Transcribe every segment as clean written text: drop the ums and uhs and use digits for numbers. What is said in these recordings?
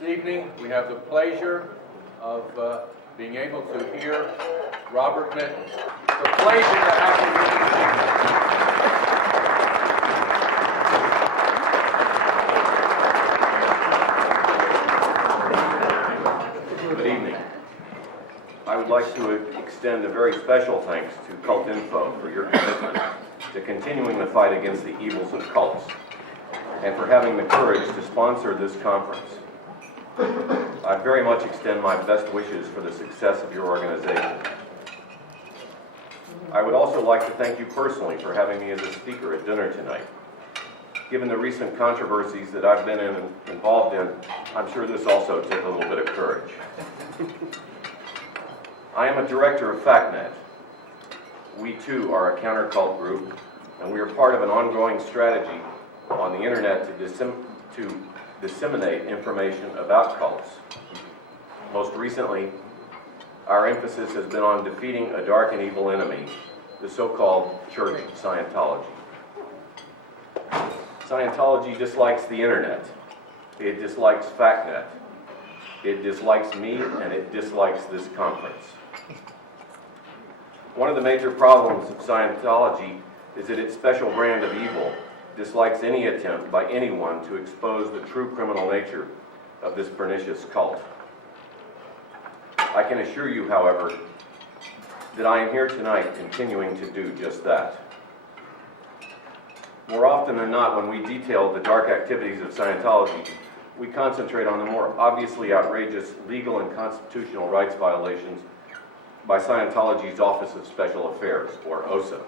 This evening we have the pleasure of being able to hear Robert Minton. It's a pleasure to have you with us. Good evening. I would like to extend a very special thanks to CULTinfo for your commitment to continuing the fight against the evils of cults and for having the courage to sponsor this conference. I very much extend my best wishes for the success of your organization. I would also like to thank you personally for having me as a speaker at dinner tonight. Given the recent controversies that I've been involved in, I'm sure this also took a little bit of courage. I am a director of FactNet. We too are a counter-cult group, and we are part of an ongoing strategy on the internet to disseminate information about cults. Most recently, our emphasis has been on defeating a dark and evil enemy, the so-called Church of Scientology. Scientology dislikes the internet. It dislikes FactNet. It dislikes me, and it dislikes this conference. One of the major problems of Scientology is that its special brand of evil dislikes any attempt by anyone to expose the true criminal nature of this pernicious cult. I can assure you, however, that I am here tonight continuing to do just that. More often than not, when we detail the dark activities of Scientology, we concentrate on the more obviously outrageous legal and constitutional rights violations by Scientology's Office of Special Affairs, or OSA.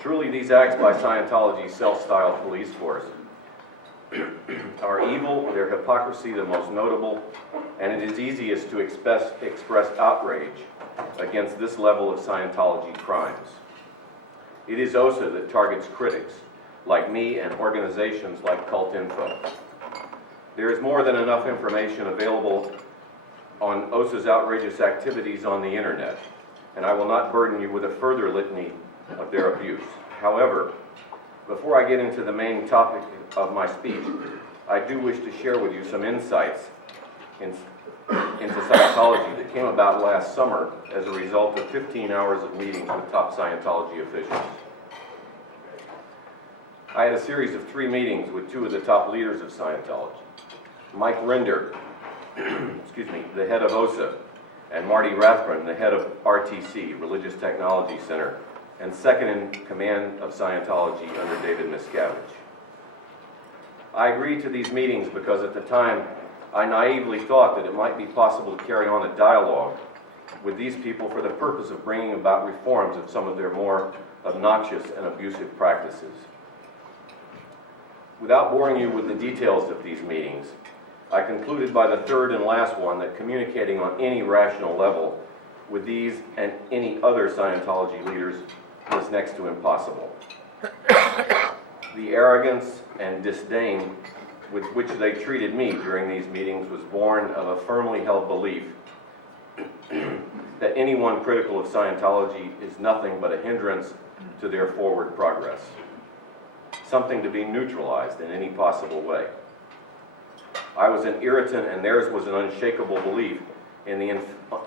Truly, these acts by Scientology's self-styled police force are evil, their hypocrisy the most notable, and it is easiest to express outrage against this level of Scientology crimes. It is OSA that targets critics, like me and organizations like CULTinfo. There is more than enough information available on OSA's outrageous activities on the internet, and I will not burden you with a further litany of their abuse. However, before I get into the main topic of my speech, I do wish to share with you some insights into Scientology that came about last summer as a result of 15 hours of meetings with top Scientology officials. I had a series of 3 meetings with 2 of the top leaders of Scientology, Mike Rinder, the head of OSA, and Marty Rathbun, the head of RTC, Religious Technology Center, and second in command of Scientology under David Miscavige. I agreed to these meetings because at the time I naively thought that it might be possible to carry on a dialogue with these people for the purpose of bringing about reforms of some of their more obnoxious and abusive practices. Without boring you with the details of these meetings, I concluded by the third and last one that communicating on any rational level with these and any other Scientology leaders was next to impossible. The arrogance and disdain with which they treated me during these meetings was born of a firmly held belief that anyone critical of Scientology is nothing but a hindrance to their forward progress, something to be neutralized in any possible way. I was an irritant, and theirs was an unshakable belief in the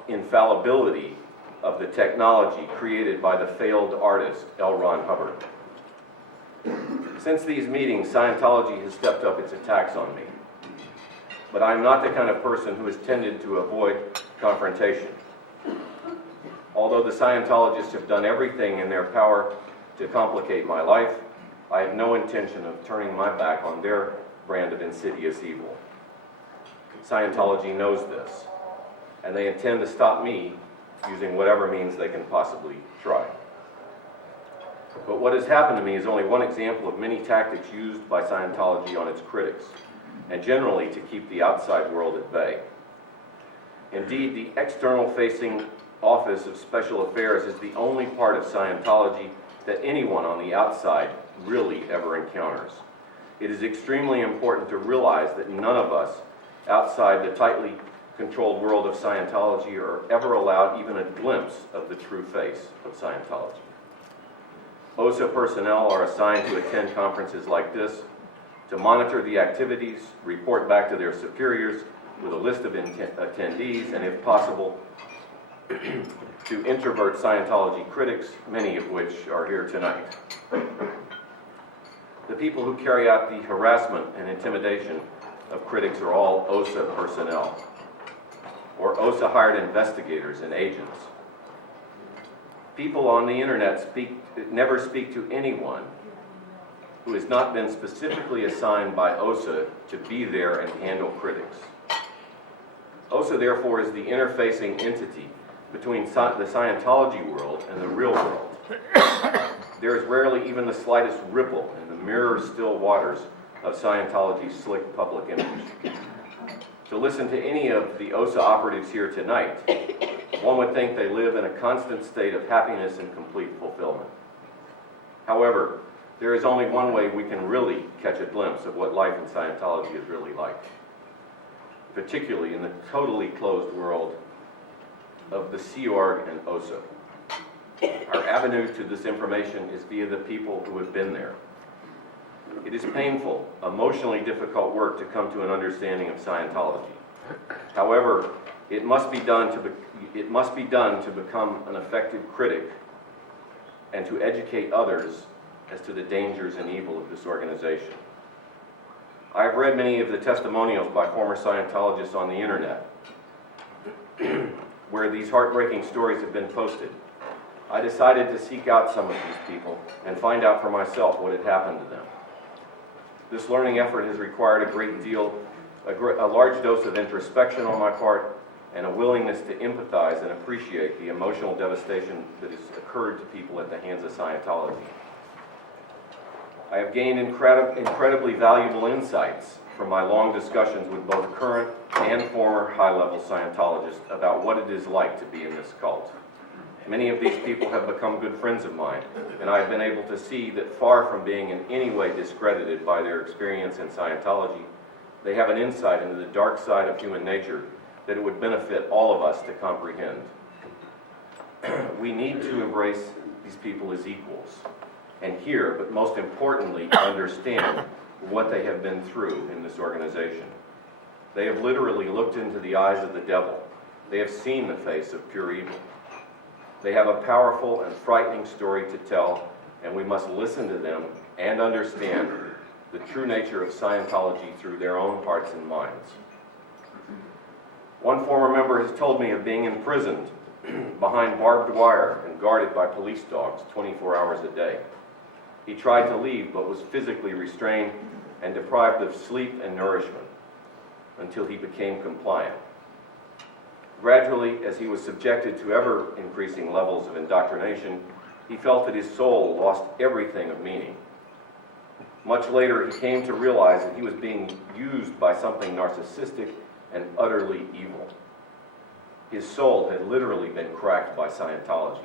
infallibility of the technology created by the failed artist L. Ron Hubbard. Since these meetings, Scientology has stepped up its attacks on me. But I'm not the kind of person who has tended to avoid confrontation. Although the Scientologists have done everything in their power to complicate my life, I have no intention of turning my back on their brand of insidious evil. Scientology knows this, and they intend to stop me using whatever means they can possibly try. But what has happened to me is only one example of many tactics used by Scientology on its critics, and generally to keep the outside world at bay. Indeed, the external-facing Office of Special Affairs is the only part of Scientology that anyone on the outside really ever encounters. It is extremely important to realize that none of us outside the tightly controlled world of Scientology are ever allowed even a glimpse of the true face of Scientology. OSA personnel are assigned to attend conferences like this to monitor the activities, report back to their superiors with a list of attendees, and if possible, to introvert Scientology critics, many of which are here tonight. The people who carry out the harassment and intimidation of critics are all OSA personnel, or OSA-hired investigators and agents. People on the internet never speak to anyone who has not been specifically assigned by OSA to be there and handle critics. OSA, therefore, is the interfacing entity between the Scientology world and the real world. There is rarely even the slightest ripple in the mirror-still waters of Scientology's slick public image. To listen to any of the OSA operatives here tonight, one would think they live in a constant state of happiness and complete fulfillment. However, there is only one way we can really catch a glimpse of what life in Scientology is really like, particularly in the totally closed world of the Sea Org and OSA. Our avenue to this information is via the people who have been there. It is painful, emotionally difficult work to come to an understanding of Scientology. However, it must be done to become an effective critic and to educate others as to the dangers and evil of this organization. I have read many of the testimonials by former Scientologists on the internet, where these heartbreaking stories have been posted. I decided to seek out some of these people and find out for myself what had happened to them. This learning effort has required a large dose of introspection on my part and a willingness to empathize and appreciate the emotional devastation that has occurred to people at the hands of Scientology. I have gained incredibly valuable insights from my long discussions with both current and former high-level Scientologists about what it is like to be in this cult. Many of these people have become good friends of mine, and I have been able to see that far from being in any way discredited by their experience in Scientology, they have an insight into the dark side of human nature that it would benefit all of us to comprehend. We need to embrace these people as equals, and hear, but most importantly, understand what they have been through in this organization. They have literally looked into the eyes of the devil. They have seen the face of pure evil. They have a powerful and frightening story to tell, and we must listen to them and understand the true nature of Scientology through their own hearts and minds. One former member has told me of being imprisoned behind barbed wire and guarded by police dogs 24 hours a day. He tried to leave, but was physically restrained and deprived of sleep and nourishment until he became compliant. Gradually, as he was subjected to ever-increasing levels of indoctrination, he felt that his soul lost everything of meaning. Much later, he came to realize that he was being used by something narcissistic and utterly evil. His soul had literally been cracked by Scientology.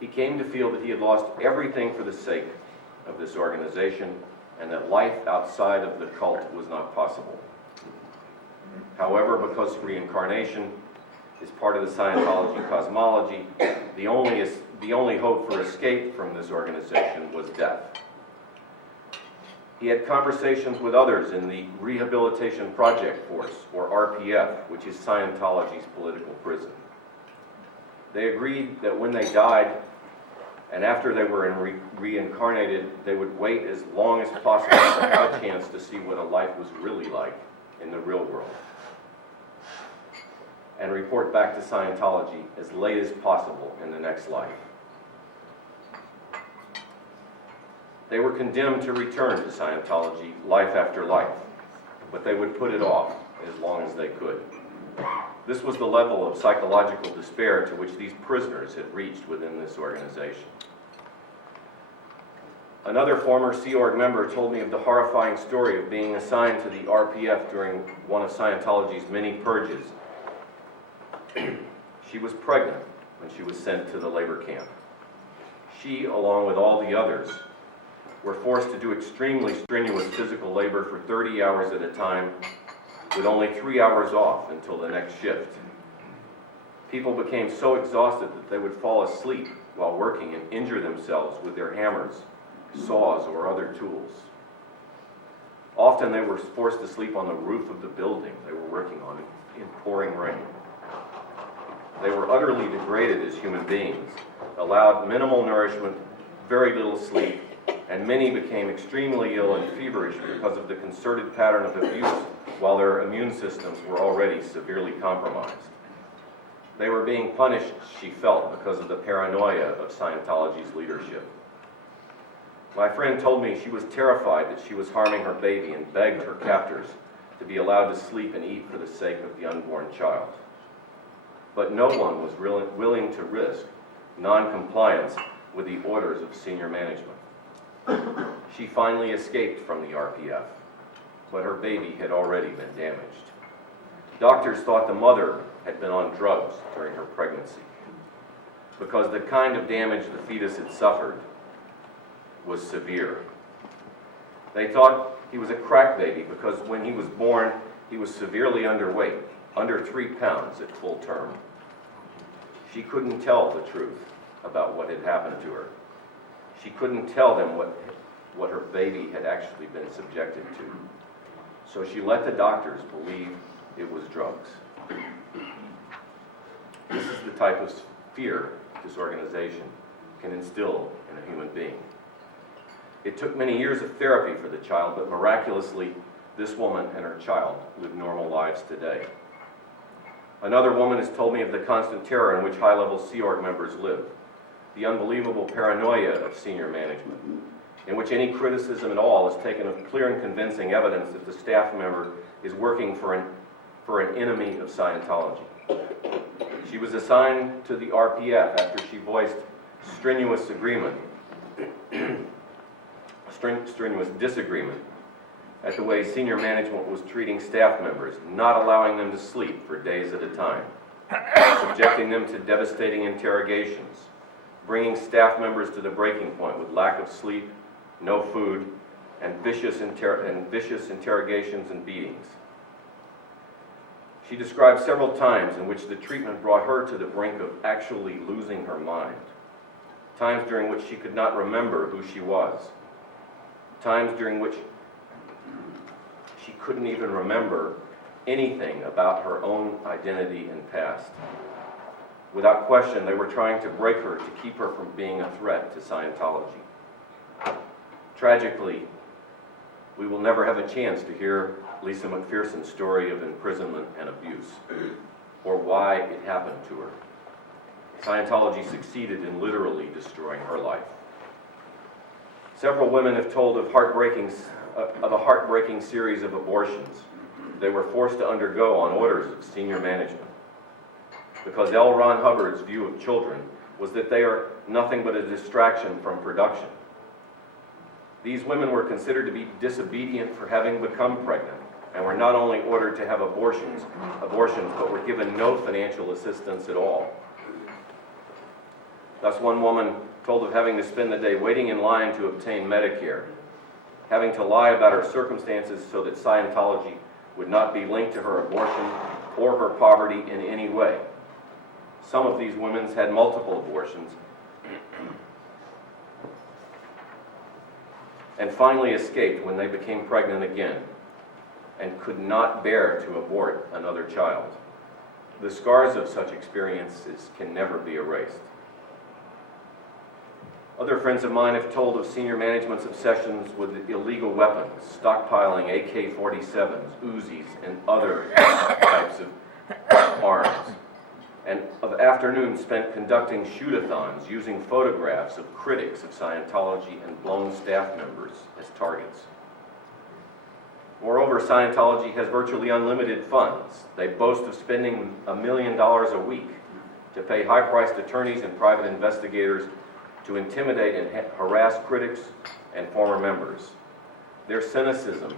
He came to feel that he had lost everything for the sake of this organization and that life outside of the cult was not possible. However, because reincarnation is part of the Scientology cosmology, the only hope for escape from this organization was death. He had conversations with others in the Rehabilitation Project Force, or RPF, which is Scientology's political prison. They agreed that when they died, and after they were reincarnated, they would wait as long as possible to have a chance to see what a life was really like in the real world, and report back to Scientology as late as possible in the next life. They were condemned to return to Scientology life after life, but they would put it off as long as they could. This was the level of psychological despair to which these prisoners had reached within this organization. Another former Sea Org member told me of the horrifying story of being assigned to the RPF during one of Scientology's many purges. She was pregnant when she was sent to the labor camp. She, along with all the others, were forced to do extremely strenuous physical labor for 30 hours at a time, with only 3 hours off until the next shift. People became so exhausted that they would fall asleep while working and injure themselves with their hammers, saws, or other tools. Often they were forced to sleep on the roof of the building they were working on in pouring rain. They were utterly degraded as human beings, allowed minimal nourishment, very little sleep, and many became extremely ill and feverish because of the concerted pattern of abuse while their immune systems were already severely compromised. They were being punished, she felt, because of the paranoia of Scientology's leadership. My friend told me she was terrified that she was harming her baby and begged her captors to be allowed to sleep and eat for the sake of the unborn child. But no one was willing to risk non-compliance with the orders of senior management. She finally escaped from the RPF, but her baby had already been damaged. Doctors thought the mother had been on drugs during her pregnancy because the kind of damage the fetus had suffered was severe. They thought he was a crack baby because when he was born, he was severely underweight, under 3 pounds at full term. She couldn't tell the truth about what had happened to her. She couldn't tell them what her baby had actually been subjected to. So she let the doctors believe it was drugs. This is the type of fear this organization can instill in a human being. It took many years of therapy for the child, but miraculously, this woman and her child live normal lives today. Another woman has told me of the constant terror in which high-level Sea Org members live, the unbelievable paranoia of senior management, in which any criticism at all is taken as clear and convincing evidence that the staff member is working for an enemy of Scientology. She was assigned to the RPF after she voiced strenuous disagreement at the way senior management was treating staff members, not allowing them to sleep for days at a time, subjecting them to devastating interrogations, bringing staff members to the breaking point with lack of sleep, no food, and vicious interrogations and beatings. She described several times in which the treatment brought her to the brink of actually losing her mind, times during which she could not remember who she was, times during which she couldn't even remember anything about her own identity and past. Without question, they were trying to break her to keep her from being a threat to Scientology. Tragically, we will never have a chance to hear Lisa McPherson's story of imprisonment and abuse, or why it happened to her. Scientology succeeded in literally destroying her life. Several women have told of a heartbreaking series of abortions they were forced to undergo on orders of senior management, because L. Ron Hubbard's view of children was that they are nothing but a distraction from production. These women were considered to be disobedient for having become pregnant, and were not only ordered to have abortions, but were given no financial assistance at all. Thus, one woman told of having to spend the day waiting in line to obtain Medicare, having to lie about her circumstances so that Scientology would not be linked to her abortion or her poverty in any way. Some of these women had multiple abortions and finally escaped when they became pregnant again and could not bear to abort another child. The scars of such experiences can never be erased. Other friends of mine have told of senior management's obsessions with illegal weapons, stockpiling AK-47s, Uzis, and other types of arms, and of afternoons spent conducting shoot-a-thons using photographs of critics of Scientology and blown staff members as targets. Moreover, Scientology has virtually unlimited funds. They boast of spending $1 million a week to pay high-priced attorneys and private investigators to intimidate and harass critics and former members. Their cynicism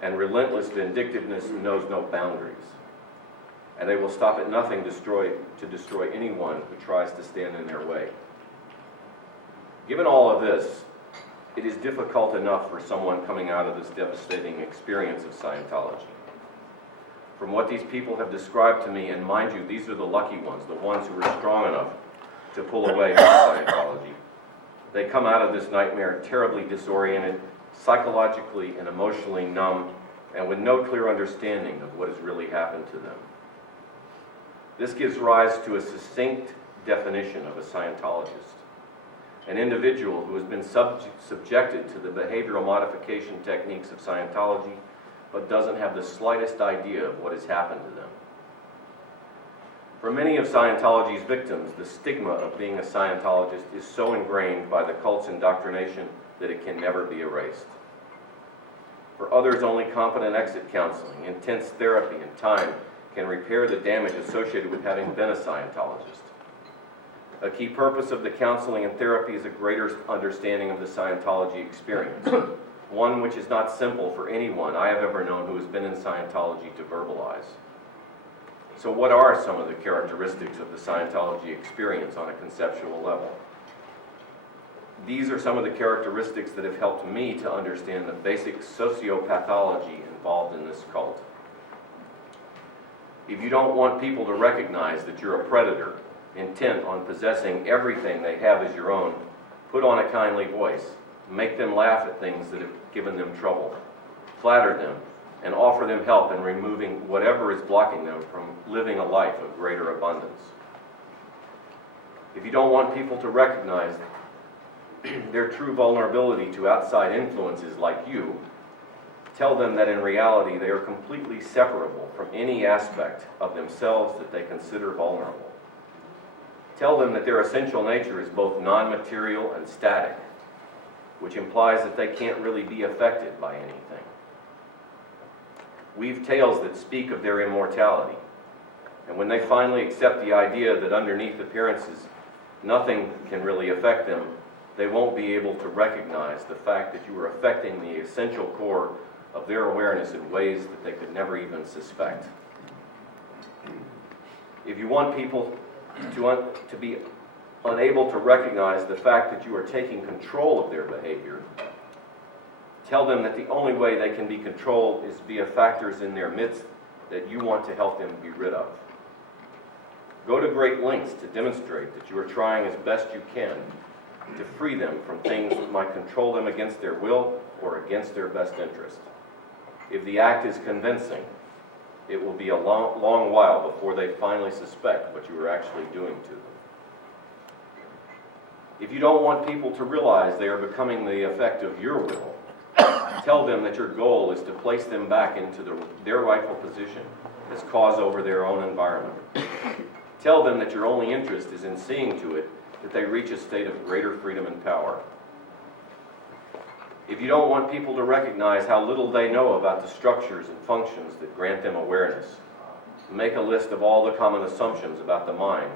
and relentless vindictiveness knows no boundaries, and they will stop at nothing to destroy anyone who tries to stand in their way. Given all of this, it is difficult enough for someone coming out of this devastating experience of Scientology. From what these people have described to me, and mind you, these are the lucky ones, the ones who are strong enough to pull away from Scientology. They come out of this nightmare terribly disoriented, psychologically and emotionally numb, and with no clear understanding of what has really happened to them. This gives rise to a succinct definition of a Scientologist: an individual who has been subjected to the behavioral modification techniques of Scientology, but doesn't have the slightest idea of what has happened to them. For many of Scientology's victims, the stigma of being a Scientologist is so ingrained by the cult's indoctrination that it can never be erased. For others, only competent exit counseling, intense therapy, and time can repair the damage associated with having been a Scientologist. A key purpose of the counseling and therapy is a greater understanding of the Scientology experience, one which is not simple for anyone I have ever known who has been in Scientology to verbalize. So what are some of the characteristics of the Scientology experience on a conceptual level? These are some of the characteristics that have helped me to understand the basic sociopathology involved in this cult. If you don't want people to recognize that you're a predator, intent on possessing everything they have as your own, put on a kindly voice, make them laugh at things that have given them trouble, flatter them, and offer them help in removing whatever is blocking them from living a life of greater abundance. If you don't want people to recognize their true vulnerability to outside influences like you, tell them that in reality they are completely separable from any aspect of themselves that they consider vulnerable. Tell them that their essential nature is both non-material and static, which implies that they can't really be affected by anything. Weave tales that speak of their immortality, and when they finally accept the idea that underneath appearances nothing can really affect them, they won't be able to recognize the fact that you are affecting the essential core of their awareness in ways that they could never even suspect. If you want people to be unable to recognize the fact that you are taking control of their behavior, tell them that the only way they can be controlled is via factors in their midst that you want to help them be rid of. Go to great lengths to demonstrate that you are trying as best you can to free them from things that might control them against their will or against their best interest. If the act is convincing, it will be a long while before they finally suspect what you are actually doing to them. If you don't want people to realize they are becoming the effect of your will, tell them that your goal is to place them back into their rightful position as cause over their own environment. Tell them that your only interest is in seeing to it that they reach a state of greater freedom and power. If you don't want people to recognize how little they know about the structures and functions that grant them awareness, make a list of all the common assumptions about the mind,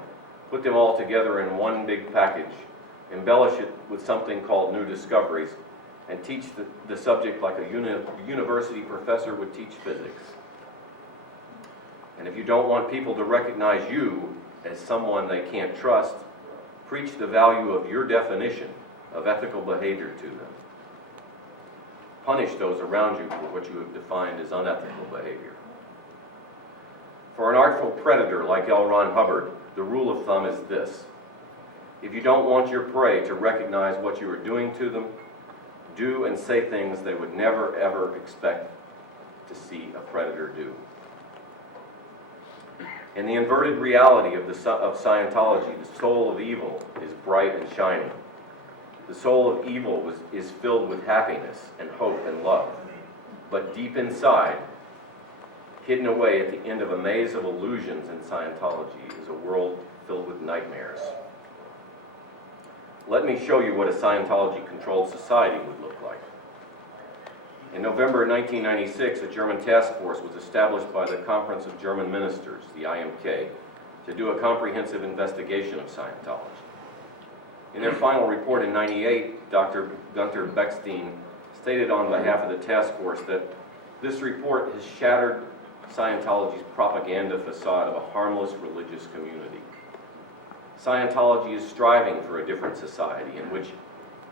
put them all together in one big package, embellish it with something called new discoveries, and teach the subject like a university professor would teach physics. And if you don't want people to recognize you as someone they can't trust, preach the value of your definition of ethical behavior to them. Punish those around you for what you have defined as unethical behavior. For an artful predator like L. Ron Hubbard, the rule of thumb is this: if you don't want your prey to recognize what you are doing to them, do and say things they would never ever expect to see a predator do. In the inverted reality of Scientology, the soul of evil is bright and shining. The soul of evil is filled with happiness and hope and love. But deep inside, hidden away at the end of a maze of illusions in Scientology, is a world filled with nightmares. Let me show you what a Scientology-controlled society would look like. In November 1996, a German task force was established by the Conference of German Ministers, the IMK, to do a comprehensive investigation of Scientology. In their final report in 1998, Dr. Gunther Beckstein stated on behalf of the task force that this report has shattered Scientology's propaganda facade of a harmless religious community. Scientology is striving for a different society in which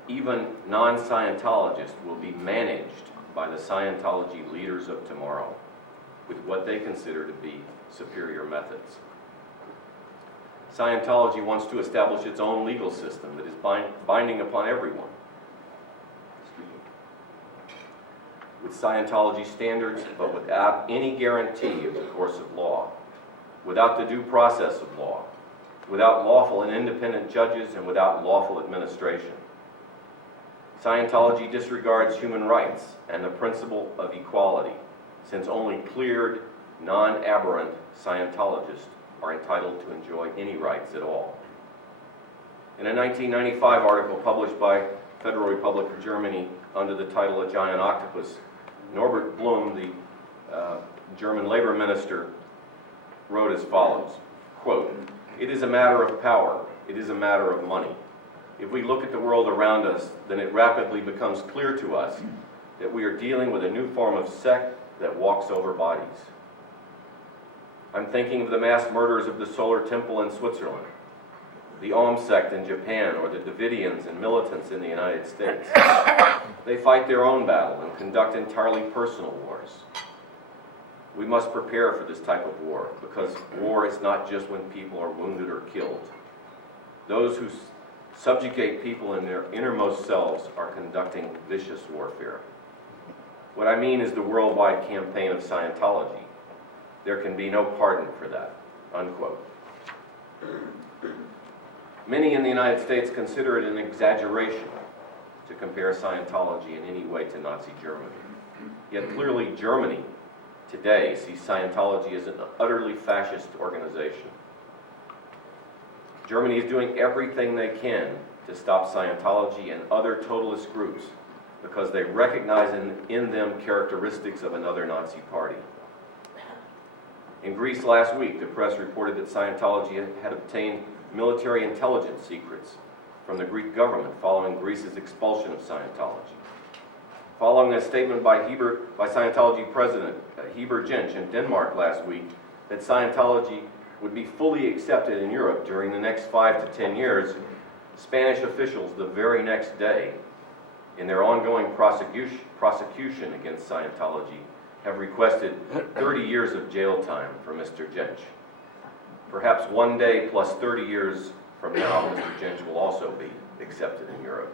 even non-Scientologists will be managed by the Scientology leaders of tomorrow with what they consider to be superior methods. Scientology wants to establish its own legal system that is binding upon everyone. with Scientology standards, but without any guarantee of the course of law, without the due process of law, without lawful and independent judges, and without lawful administration. Scientology disregards human rights and the principle of equality, since only cleared, non-aberrant Scientologists are entitled to enjoy any rights at all. In a 1995 article published by Federal Republic of Germany under the title A Giant Octopus, Norbert Blum, the German labor minister, wrote as follows, quote, "It is a matter of power. It is a matter of money. If we look at the world around us, then it rapidly becomes clear to us that we are dealing with a new form of sect that walks over bodies. I'm thinking of the mass murders of the Solar Temple in Switzerland, the Aum sect in Japan, or the Davidians and militants in the United States. They fight their own battle and conduct entirely personal wars. We must prepare for this type of war, because war is not just when people are wounded or killed. Those who subjugate people in their innermost selves are conducting vicious warfare. What I mean is the worldwide campaign of Scientology. There can be no pardon for that," unquote. Many in the United States consider it an exaggeration to compare Scientology in any way to Nazi Germany. Yet clearly Germany today sees Scientology as an utterly fascist organization. Germany is doing everything they can to stop Scientology and other totalist groups because they recognize in them characteristics of another Nazi party. In Greece last week, the press reported that Scientology had obtained military intelligence secrets from the Greek government following Greece's expulsion of Scientology. Following a statement by Scientology President Heber Jensch in Denmark last week that Scientology would be fully accepted in Europe during the next 5 to 10 years, Spanish officials the very next day, in their ongoing prosecution against Scientology, have requested 30 years of jail time for Mr. Jensch. Perhaps one day plus 30 years from now, Mr. Jensch will also be accepted in Europe.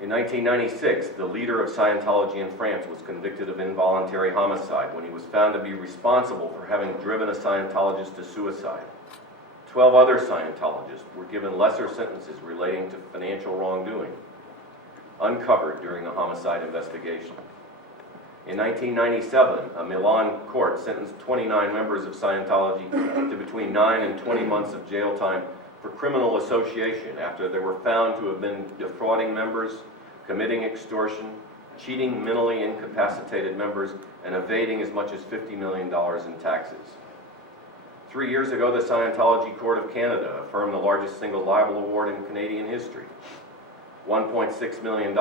In 1996, the leader of Scientology in France was convicted of involuntary homicide when he was found to be responsible for having driven a Scientologist to suicide. 12 other Scientologists were given lesser sentences relating to financial wrongdoing, uncovered during the homicide investigation. In 1997, a Milan court sentenced 29 members of Scientology to between 9 and 20 months of jail time for criminal association after they were found to have been defrauding members, committing extortion, cheating mentally incapacitated members, and evading as much as $50 million in taxes. 3 years ago, the Scientology Court of Canada affirmed the largest single libel award in Canadian history, $1.6 million,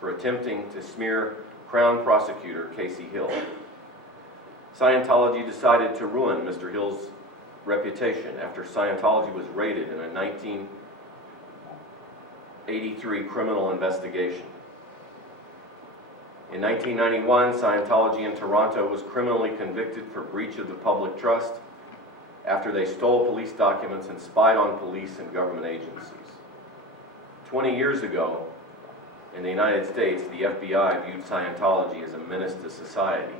for attempting to smear Crown prosecutor Casey Hill. Scientology decided to ruin Mr. Hill's reputation after Scientology was raided in a 1983 criminal investigation. In 1991, Scientology in Toronto was criminally convicted for breach of the public trust after they stole police documents and spied on police and government agencies. 20 years ago, in the United States, the FBI viewed Scientology as a menace to society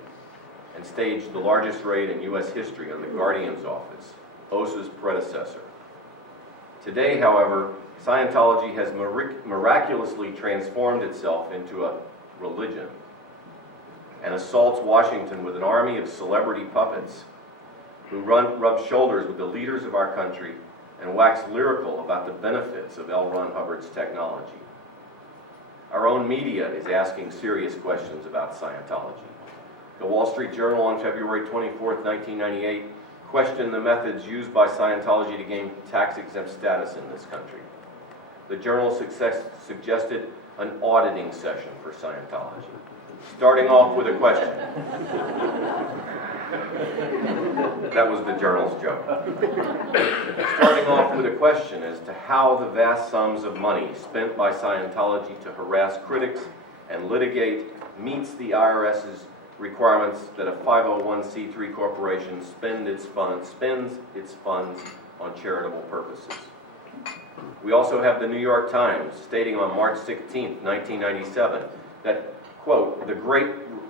and staged the largest raid in U.S. history on the Guardian's Office, OSA's predecessor. Today, however, Scientology has miraculously transformed itself into a religion and assaults Washington with an army of celebrity puppets who rub shoulders with the leaders of our country and wax lyrical about the benefits of L. Ron Hubbard's technology. Our own media is asking serious questions about Scientology. The Wall Street Journal on February 24, 1998, questioned the methods used by Scientology to gain tax-exempt status in this country. The journal suggested an auditing session for Scientology, starting off with a question. That was the journal's joke. Starting off with a question as to how the vast sums of money spent by Scientology to harass critics and litigate meets the IRS's requirements that a 501c3 corporation spends its funds on charitable purposes. We also have the New York Times stating on March 16, 1997, that, quote, the great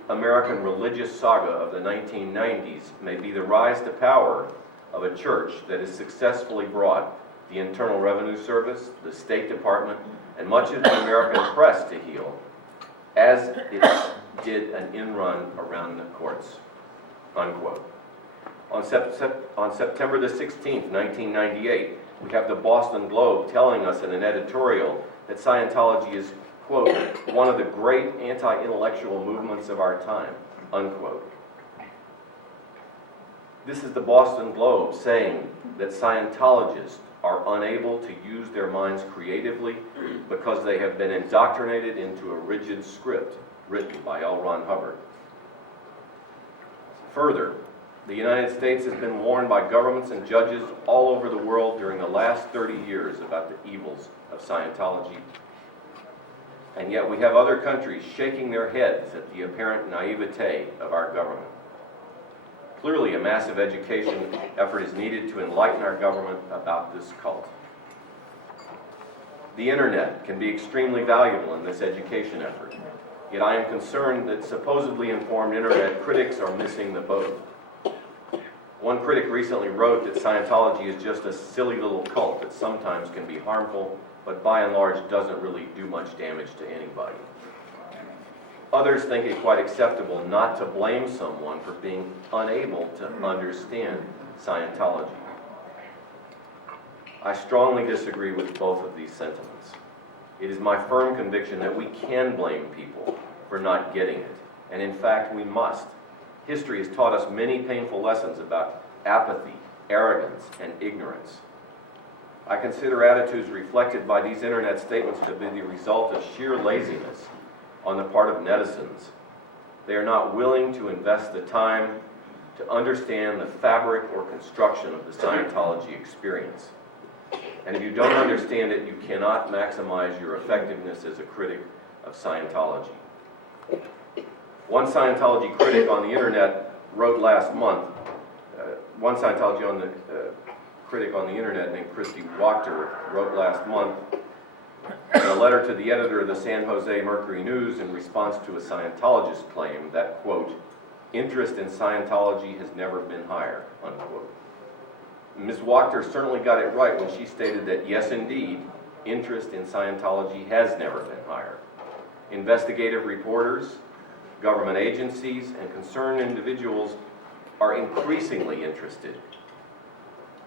American religious saga of the 1990s may be the rise to power of a church that has successfully brought the Internal Revenue Service, the State Department, and much of the American press to heel, as it did an in-run around the courts, unquote. On September the 16th, 1998, we have the Boston Globe telling us in an editorial that Scientology is, quote, one of the great anti-intellectual movements of our time, unquote. This is the Boston Globe saying that Scientologists are unable to use their minds creatively because they have been indoctrinated into a rigid script written by L. Ron Hubbard. Further, the United States has been warned by governments and judges all over the world during the last 30 years about the evils of Scientology. And yet we have other countries shaking their heads at the apparent naivete of our government. Clearly, a massive education effort is needed to enlighten our government about this cult. The internet can be extremely valuable in this education effort, yet I am concerned that supposedly informed internet critics are missing the boat. One critic recently wrote that Scientology is just a silly little cult that sometimes can be harmful, but by and large doesn't really do much damage to anybody. Others think it quite acceptable not to blame someone for being unable to understand Scientology. I strongly disagree with both of these sentiments. It is my firm conviction that we can blame people for not getting it, and in fact we must. History has taught us many painful lessons about apathy, arrogance, and ignorance. I consider attitudes reflected by these internet statements to be the result of sheer laziness on the part of netizens. They are not willing to invest the time to understand the fabric or construction of the Scientology experience. And if you don't understand it, you cannot maximize your effectiveness as a critic of Scientology. One Scientology critic on the internet wrote last month, critic on the internet named Christy Wachter wrote last month in a letter to the editor of the San Jose Mercury News in response to a Scientologist claim that, quote, interest in Scientology has never been higher, unquote. Ms. Wachter certainly got it right when she stated that, yes, indeed, interest in Scientology has never been higher. Investigative reporters, government agencies, and concerned individuals are increasingly interested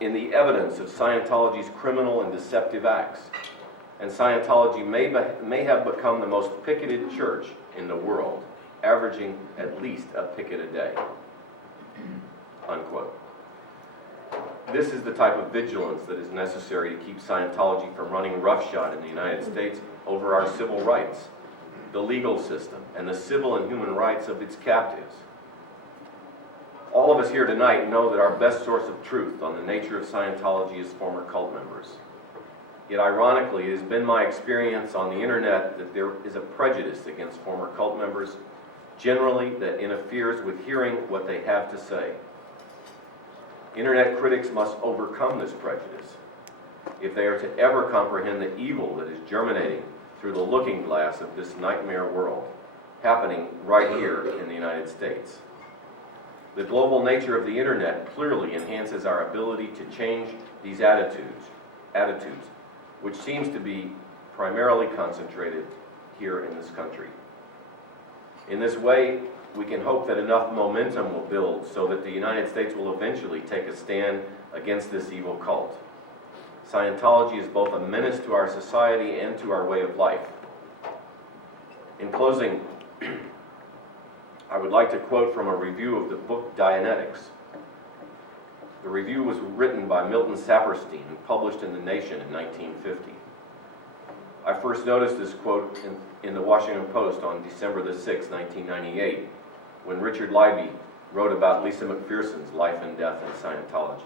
in the evidence of Scientology's criminal and deceptive acts. And Scientology may have become the most picketed church in the world, averaging at least a picket a day, unquote. This is the type of vigilance that is necessary to keep Scientology from running roughshod in the United States over our civil rights, the legal system, and the civil and human rights of its captives. All of us here tonight know that our best source of truth on the nature of Scientology is former cult members. Yet ironically, it has been my experience on the internet that there is a prejudice against former cult members, generally that interferes with hearing what they have to say. Internet critics must overcome this prejudice if they are to ever comprehend the evil that is germinating through the looking glass of this nightmare world, happening right here in the United States. The global nature of the internet clearly enhances our ability to change these attitudes, which seems to be primarily concentrated here in this country. In this way, we can hope that enough momentum will build so that the United States will eventually take a stand against this evil cult. Scientology is both a menace to our society and to our way of life. In closing, I would like to quote from a review of the book Dianetics. The review was written by Milton Saperstein and published in The Nation in 1950. I first noticed this quote in the Washington Post on December the 6th, 1998, when Richard Leiby wrote about Lisa McPherson's life and death in Scientology.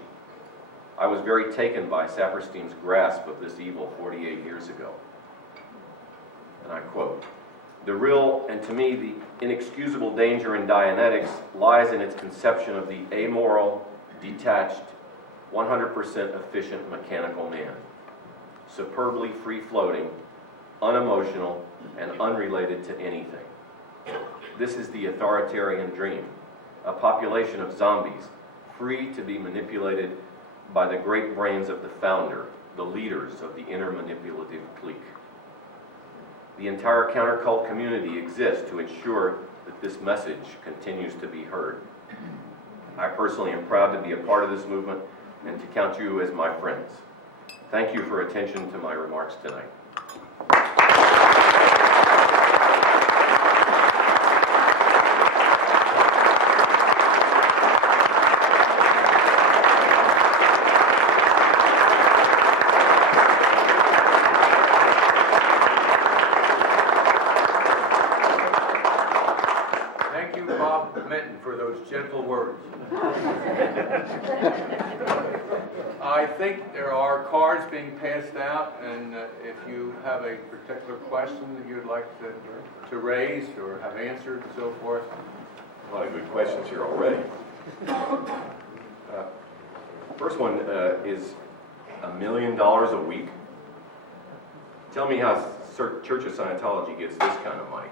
I was very taken by Saperstein's grasp of this evil 48 years ago. And I quote, "The real, and to me, the inexcusable danger in Dianetics lies in its conception of the amoral, detached, 100% efficient mechanical man, superbly free-floating, unemotional, and unrelated to anything. This is the authoritarian dream, a population of zombies, free to be manipulated by the great brains of the founder, the leaders of the inner manipulative clique. The entire counter-cult community exists to ensure that this message continues to be heard. I personally am proud to be a part of this movement and to count you as my friends. Thank you for attention to my remarks tonight. Thank you, Bob Minton, for those gentle words. I think there are cards being passed out, and if you have a particular question that you'd like to raise or have answered and so forth. A lot of good questions here already. First one is $1 million a week. Tell me how Church of Scientology gets this kind of money.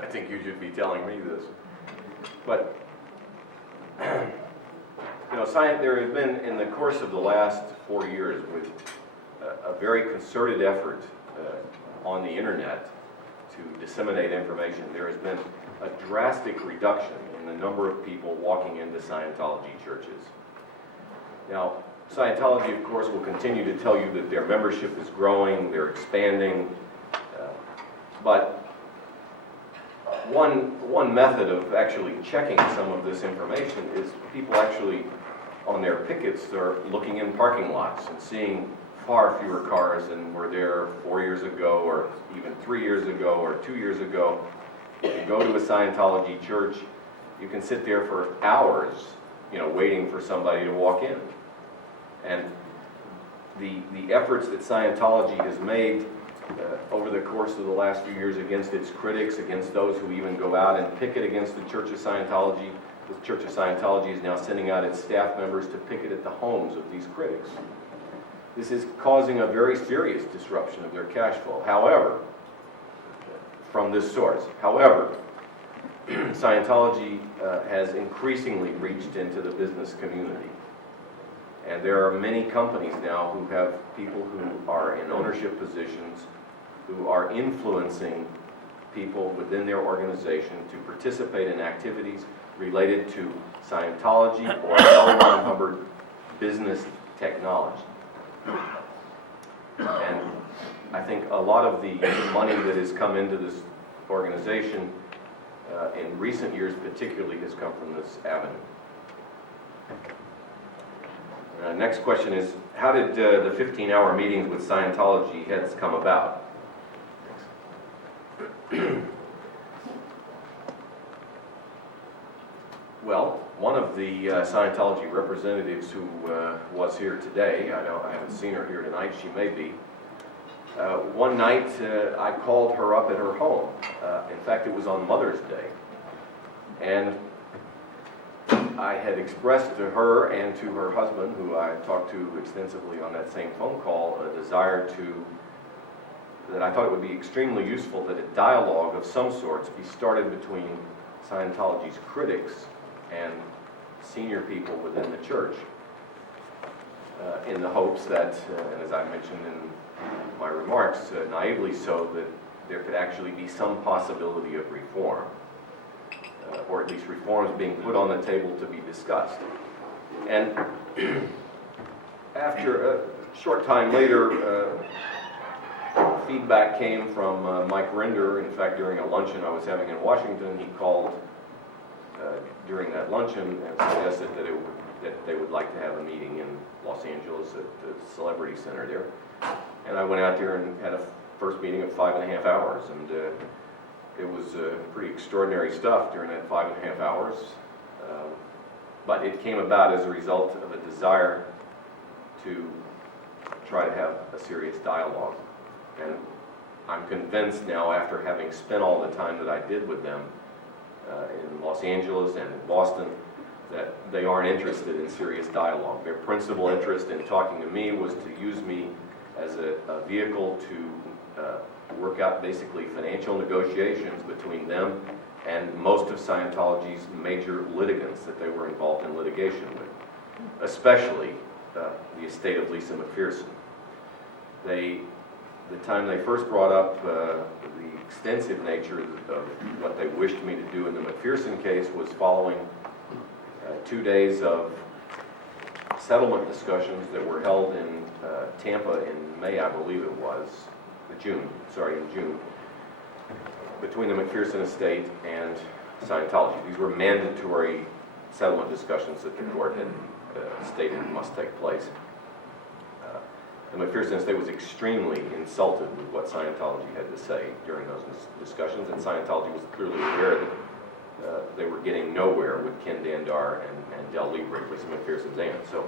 I think you should be telling me this. But, there has been, in the course of the last 4 years, with a very concerted effort on the internet to disseminate information, there has been a drastic reduction in the number of people walking into Scientology churches. Now, Scientology, of course, will continue to tell you that their membership is growing, they're expanding, but one method of actually checking some of this information is people actually, on their pickets, are looking in parking lots and seeing far fewer cars than were there 4 years ago, or even 3 years ago, or 2 years ago. If you go to a Scientology church, you can sit there for hours, waiting for somebody to walk in. And the efforts that Scientology has made over the course of the last few years against its critics, against those who even go out and picket against the Church of Scientology. The Church of Scientology is now sending out its staff members to picket at the homes of these critics. This is causing a very serious disruption of their cash flow. However, from this source, Scientology has increasingly reached into the business community. And there are many companies now who have people who are in ownership positions, who are influencing people within their organization to participate in activities related to Scientology or L. Ron Hubbard business technology. And I think a lot of the money that has come into this organization in recent years particularly has come from this avenue. Next question is, how did the 15-hour meetings with Scientology heads come about? Well, one of the Scientology representatives who was here today, I haven't seen her here tonight, she may be. One night I called her up at her home. In fact, it was on Mother's Day. And I had expressed to her and to her husband, who I talked to extensively on that same phone call, a desire that I thought it would be extremely useful that a dialogue of some sorts be started between Scientology's critics and senior people within the church, in the hopes that, and as I mentioned in my remarks, naively so, that there could actually be some possibility of reform. Or at least reforms being put on the table to be discussed. And after a short time later, feedback came from Mike Render. In fact, during a luncheon I was having in Washington, he called during that luncheon and suggested that they would like to have a meeting in Los Angeles at the Celebrity Center there. And I went out there and had a first meeting of 5.5 hours, and it was pretty extraordinary stuff during that 5.5 hours, but it came about as a result of a desire to try to have a serious dialogue. And I'm convinced now, after having spent all the time that I did with them in Los Angeles and in Boston, that they aren't interested in serious dialogue. Their principal interest in talking to me was to use me as a vehicle to work out basically financial negotiations between them and most of Scientology's major litigants that they were involved in litigation with, especially the estate of Lisa McPherson. The time they first brought up the extensive nature of what they wished me to do in the McPherson case was following 2 days of settlement discussions that were held in Tampa in May, I believe it was, in June, between the McPherson estate and Scientology. These were mandatory settlement discussions that the court had stated must take place. The McPherson estate was extremely insulted with what Scientology had to say during those discussions, and Scientology was clearly aware that they were getting nowhere with Ken Dandar and Del Libre, Lisa McPherson's aunt. So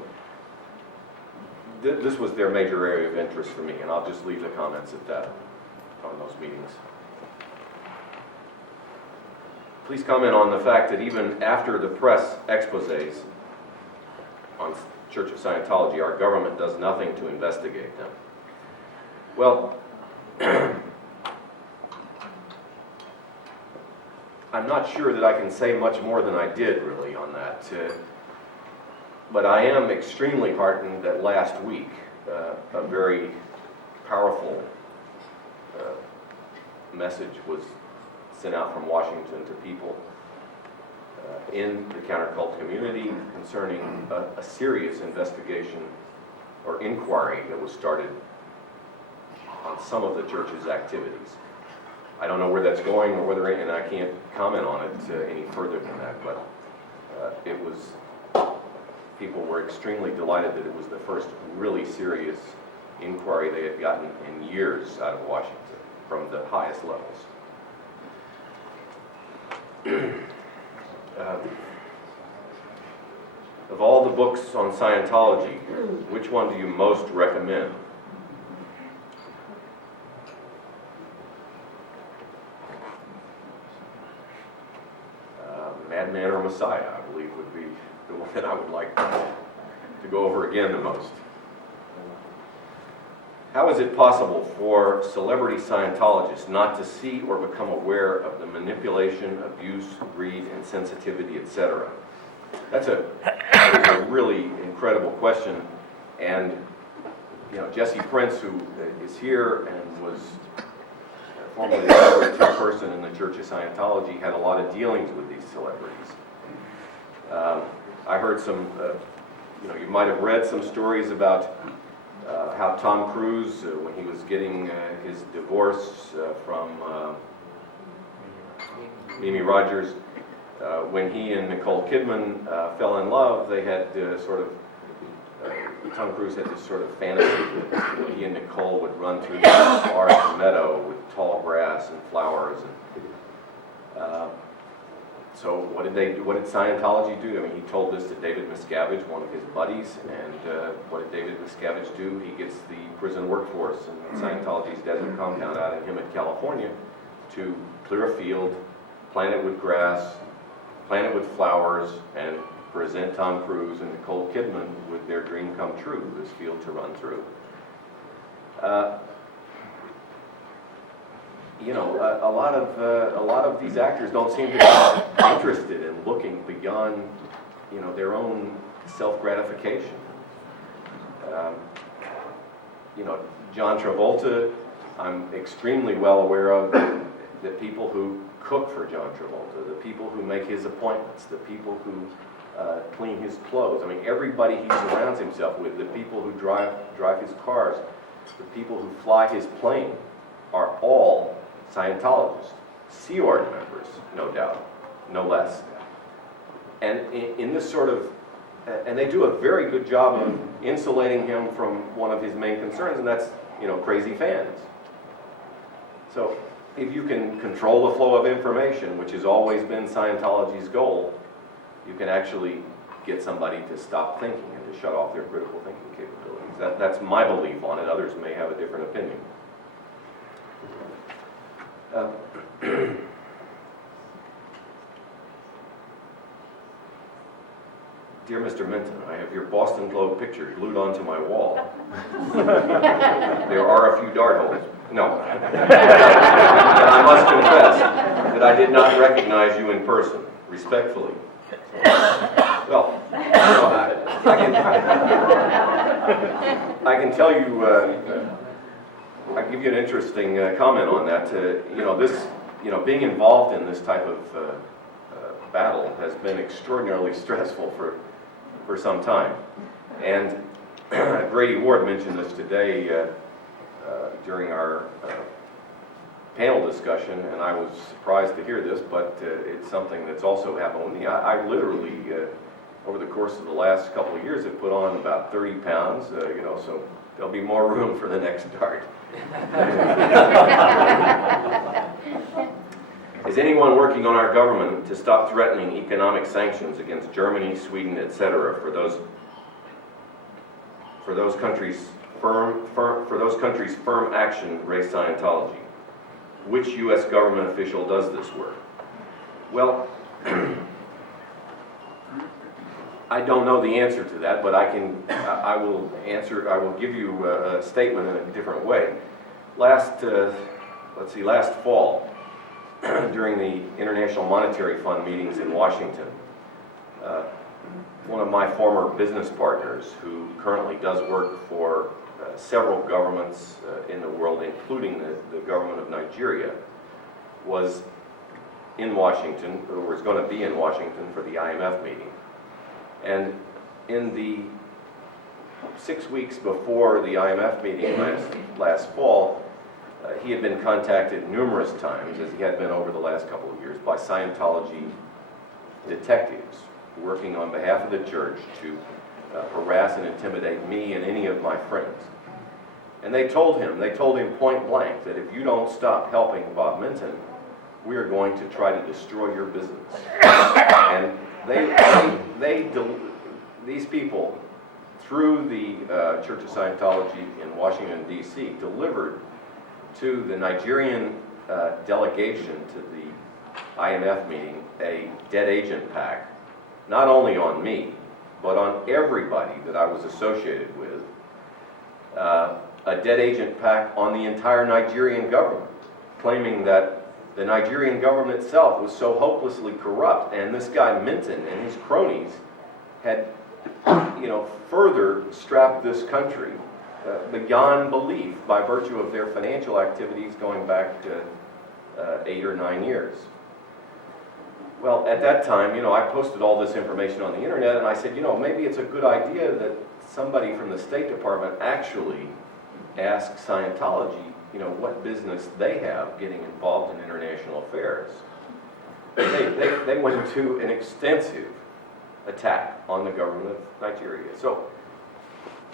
this was their major area of interest for me, and I'll just leave the comments at that on those meetings. Please comment on the fact that even after the press exposés on Church of Scientology, our government does nothing to investigate them. Well, I'm not sure that I can say much more than I did really on that. But I am extremely heartened that last week a very powerful message was sent out from Washington to people in the counter-cult community concerning a serious investigation or inquiry that was started on some of the church's activities. I don't know where that's going or whether, and I can't comment on it any further than that, but people were extremely delighted that it was the first really serious inquiry they had gotten in years out of Washington from the highest levels. Of all the books on Scientology, which one do you most recommend? Madman or Messiah, I believe, would be the one that I would like to go over again the most. How is it possible for celebrity Scientologists not to see or become aware of the manipulation, abuse, greed, insensitivity, etc.? That's a really incredible question. And Jesse Prince, who is here and was formerly the chairperson in the Church of Scientology, had a lot of dealings with these celebrities. I heard some, you might have read some stories about how Tom Cruise, when he was getting his divorce from Mimi Rogers, when he and Nicole Kidman fell in love, they had Tom Cruise had this sort of fantasy that he and Nicole would run through this forest meadow with tall grass and flowers. And so what did they do? What did Scientology do? I mean, he told this to David Miscavige, one of his buddies, and what did David Miscavige do? He gets the prison workforce in Scientology's desert compound out in Hemet, California, to clear a field, plant it with grass, plant it with flowers, and present Tom Cruise and Nicole Kidman with their dream come true, this field to run through. A lot of these actors don't seem to be interested in looking beyond, their own self-gratification. John Travolta, I'm extremely well aware of the people who cook for John Travolta, the people who make his appointments, the people who clean his clothes. I mean, everybody he surrounds himself with, the people who drive his cars, the people who fly his plane, are all Scientologists, Sea Org members, no doubt, no less. And in this sort of, and they do a very good job of insulating him from one of his main concerns, and that's, crazy fans. So if you can control the flow of information, which has always been Scientology's goal, you can actually get somebody to stop thinking and to shut off their critical thinking capabilities. That's my belief on it. Others may have a different opinion. Dear Mr. Minton, I have your Boston Globe picture glued onto my wall. There are a few dart holes, No. And I must confess that I did not recognize you in person, respectfully. Well, I can tell you, I can give you an interesting comment on that. Being involved in this type of battle has been extraordinarily stressful for some time. And Grady Ward mentioned this today during our panel discussion, and I was surprised to hear this, but it's something that's also happened with me. I literally, over the course of the last couple of years, have put on about 30 pounds, so there'll be more room for the next dart. Is anyone working on our government to stop threatening economic sanctions against Germany, Sweden, etc. for those countries' firm action race Scientology? Which U.S. government official does this work? Well, I don't know the answer to that, but I will give you a statement in a different way. Last fall, during the International Monetary Fund meetings in Washington, one of my former business partners, who currently does work for several governments in the world, including the government of Nigeria, was in Washington, or was going to be in Washington for the IMF meeting. And in the 6 weeks before the IMF meeting last fall, he had been contacted numerous times, as he had been over the last couple of years, by Scientology detectives working on behalf of the church to harass and intimidate me and any of my friends. And they told him point blank that if you don't stop helping Bob Minton, we are going to try to destroy your business. And these people, through the Church of Scientology in Washington, D.C., delivered to the Nigerian delegation to the IMF meeting a dead agent pack, not only on me, but on everybody that I was associated with, a dead agent pack on the entire Nigerian government, claiming that the Nigerian government itself was so hopelessly corrupt, and this guy Minton and his cronies had, further strapped this country beyond belief by virtue of their financial activities going back to 8 or 9 years. Well, at that time, I posted all this information on the internet, and I said, maybe it's a good idea that somebody from the State Department actually ask Scientology, what business they have getting involved in international affairs. They went to an extensive attack on the government of Nigeria. So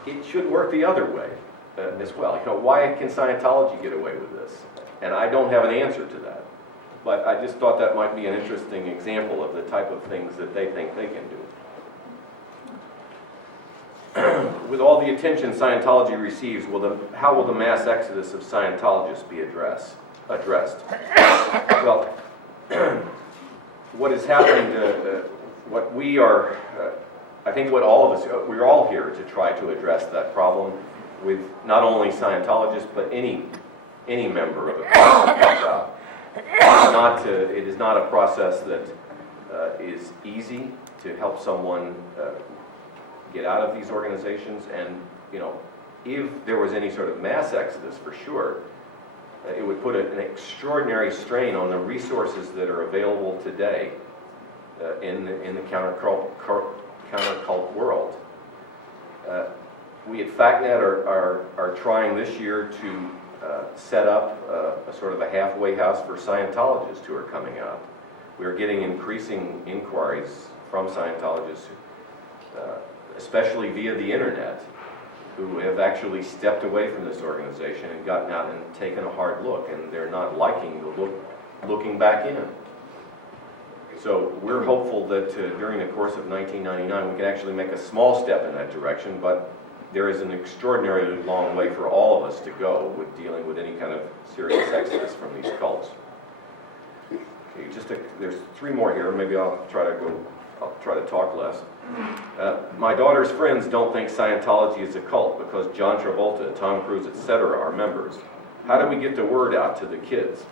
it should work the other way as well. Why can Scientology get away with this? And I don't have an answer to that. But I just thought that might be an interesting example of the type of things that they think they can do. With all the attention Scientology receives, how will the mass exodus of Scientologists be addressed? Well, what is happening what we are, I think what all of us, we're all here to try to address that problem with not only Scientologists, but any member of a crowd. It is not a process that is easy to help someone get out of these organizations, and if there was any sort of mass exodus, for sure, it would put an extraordinary strain on the resources that are available today in the counter-cult world. We at FactNet are trying this year to set up a sort of a halfway house for Scientologists who are coming out. We are getting increasing inquiries from Scientologists, especially via the internet, who have actually stepped away from this organization and gotten out and taken a hard look, and they're not liking the looking back in. So we're hopeful that during the course of 1999 we can actually make a small step in that direction, but there is an extraordinarily long way for all of us to go with dealing with any kind of serious exodus from these cults. Okay, there's 3 more here. Maybe I'll try to talk less. My daughter's friends don't think Scientology is a cult because John Travolta, Tom Cruise, etc. are members. How do we get the word out to the kids?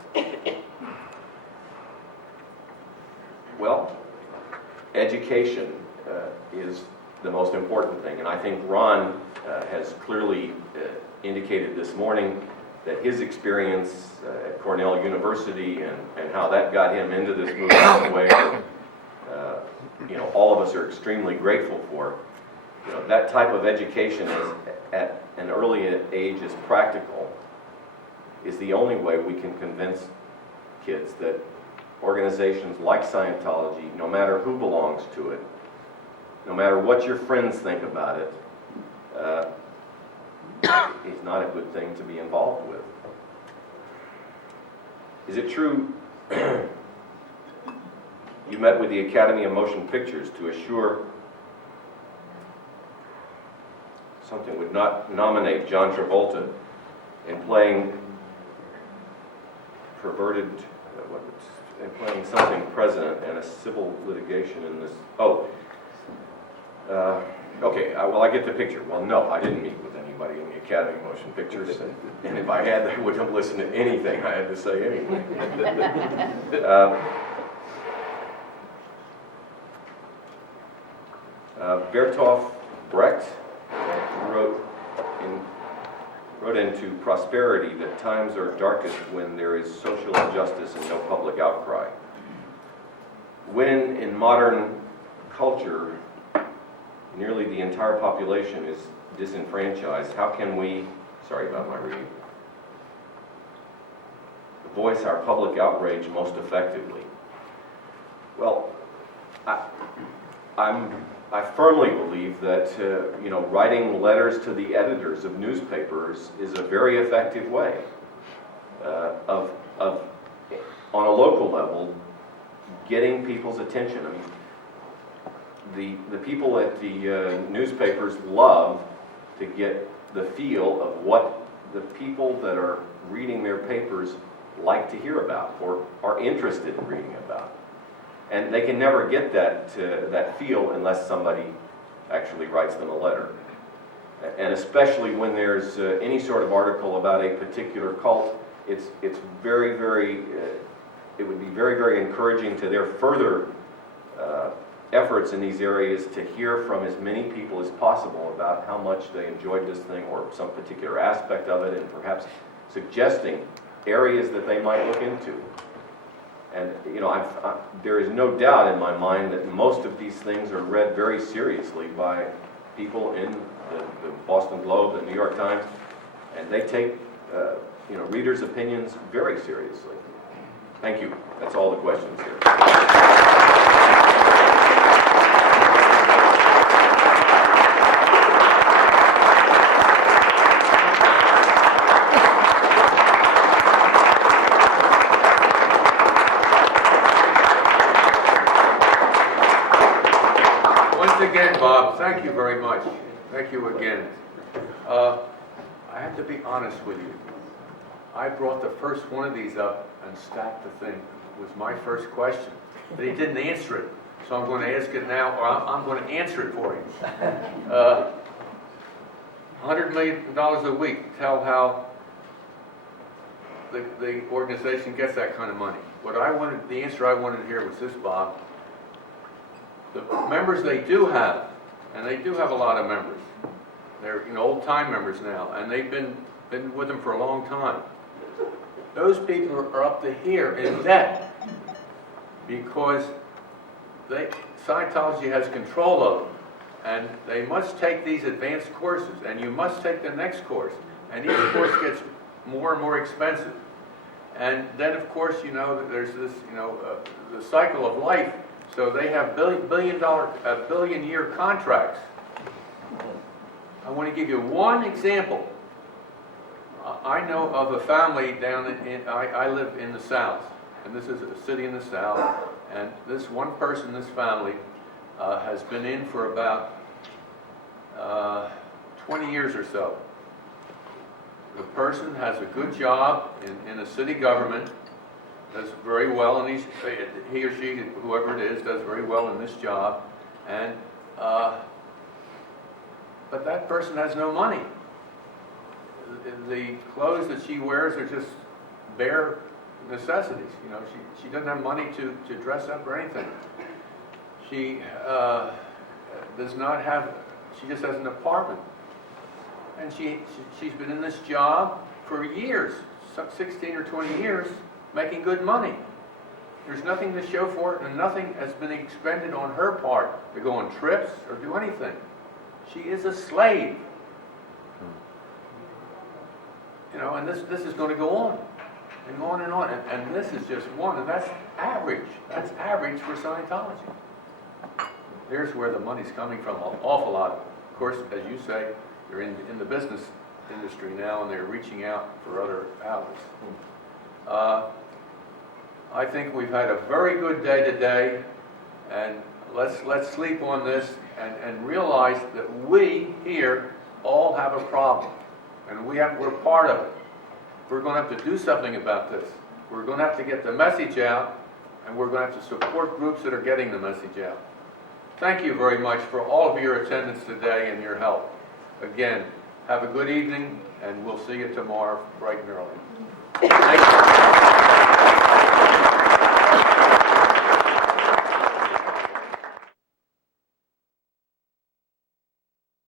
Well, education is the most important thing, and I think Ron has clearly indicated this morning that his experience at Cornell University and how that got him into this movement in a way that all of us are extremely grateful for. That type of education is at an early age is practical, is the only way we can convince kids that organizations like Scientology, no matter who belongs to it, no matter what your friends think about it, is not a good thing to be involved with. Is it true you met with the Academy of Motion Pictures to assure something would not nominate John Travolta in playing playing something president in a civil litigation in this? Okay, well, I get the picture. Well, no, I didn't meet with anybody in the Academy of Motion Pictures, and if I had, they wouldn't have listened to anything I had to say anyway. Bertolt Brecht wrote into Prosperity that times are darkest when there is social injustice and no public outcry. When in modern culture nearly the entire population is disenfranchised, how can we, sorry about my reading, voice our public outrage most effectively? Well, I firmly believe that writing letters to the editors of newspapers is a very effective way of on a local level getting people's attention. I mean, the people at the newspapers love to get the feel of what the people that are reading their papers like to hear about or are interested in reading about. And they can never get that feel unless somebody actually writes them a letter. And especially when there's any sort of article about a particular cult, it's very, very, it would be very, very encouraging to their further efforts in these areas to hear from as many people as possible about how much they enjoyed this thing or some particular aspect of it, and perhaps suggesting areas that they might look into. And there is no doubt in my mind that most of these things are read very seriously by people in the Boston Globe, the New York Times, and they take readers' opinions very seriously. Thank you. That's all the questions here. Again, Bob, thank you very much. Thank you again. I have to be honest with you. I brought the first one of these up and stacked the thing. It was my first question, but he didn't answer it. So I'm going to ask it now, or I'm going to answer it for you. $100 million a week. Tell how the organization gets that kind of money. The answer I wanted to hear was this, Bob. The members they do have, and they do have a lot of members. They're old-time members now, and they've been with them for a long time. Those people are up to here in debt because Scientology has control of them, and they must take these advanced courses, and you must take the next course, and each course gets more and more expensive. And then, of course, there's this, the cycle of life. So they have billion-year contracts. I want to give you one example. I know of a family down I live in the South, and this is a city in the South, and this one person, this family, has been in for about 20 years or so. The person has a good job in the city government, does very well, and he or she, whoever it is, does very well in this job, and but that person has no money. the clothes that she wears are just bare necessities. You know, she doesn't have money to dress up or anything. She does not have, she just has an apartment. And she's been in this job for years, 16 or 20 years, making good money. There's nothing to show for it, and nothing has been expended on her part to go on trips or do anything. She is a slave. You know, and this is going to go on, and on and on. And this is just one, and that's average. That's average for Scientology. There's where the money's coming from, an awful lot. Of course, as you say, they're in the business industry now, and they're reaching out for other outlets. I think we've had a very good day today, and let's sleep on this and realize that we here all have a problem, and we're part of it. We're going to have to do something about this. We're going to have to get the message out, and we're going to have to support groups that are getting the message out. Thank you very much for all of your attendance today and your help. Again, have a good evening, and we'll see you tomorrow bright and early.